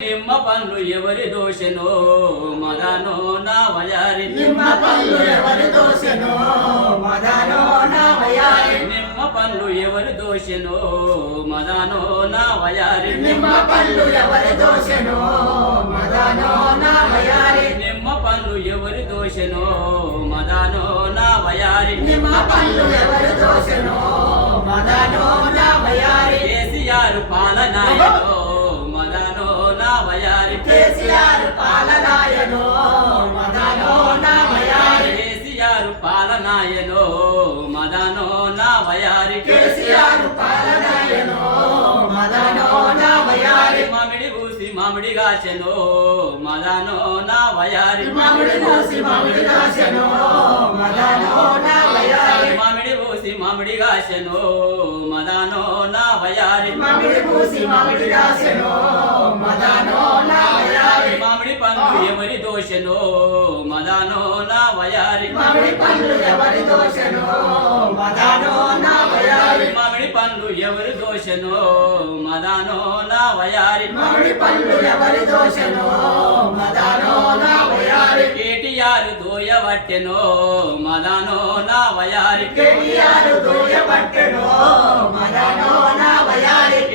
నిమ్మ పండ్లు ఎవరి దోషెనో మదనో నా వయారి నిమ్మ పళ్ళు ఎవరి దోషెనో మదనో నా వయారి నిమ్మ పండ్లు ఎవరి దోషెనో మదనో నా వయారి నిమ్మ పళ్ళు ఎవరి దోషెనో మదనో నా వయారి నిమ్మ పండ్లు ఎవరి దోషెనో మదనో నా వయారి నిమ్మ పళ్ళు ఎవరి దోషెనో మదనో నా వయారి కేసీఆర్ పాలనాయనో మదనో నా వయారి కేసీఆర్ పాలనాయనో మదనో నా వయారి కేసీఆర్ పాలనాయనో మదనో నా వయారి కేసీఆర్ పాలనాయనో మదనో నా వయారి మామిడి పూసి మామిడి గాచెనో మదనో నా వయారి మామిడి కోసి మామిడి కాసెనో మదనో నా వయారి మామిడి పూసి మామిడి గాచెనో మదనో నా వయారి మామిడి పూసి మామిడి కాసెనో మదనో నా వయారి మామిడి పండ్లు ఎవరి దోషెనో మదనో నా వయారి మామిడి పండ్లు ఎవరి దోషెనో మదనో నా వయారి మామిడి పండ్లు ఎవరి దోషెనో మదనో నా వయారి మామిడి పండ్లు ఎవరి దోషెనో మదనో నా వయారి కేటీఆర్ దోయవట్టెనో మదనో నా వయారి కేటీఆర్ దోయబట్టెనో మదనో నా వయారి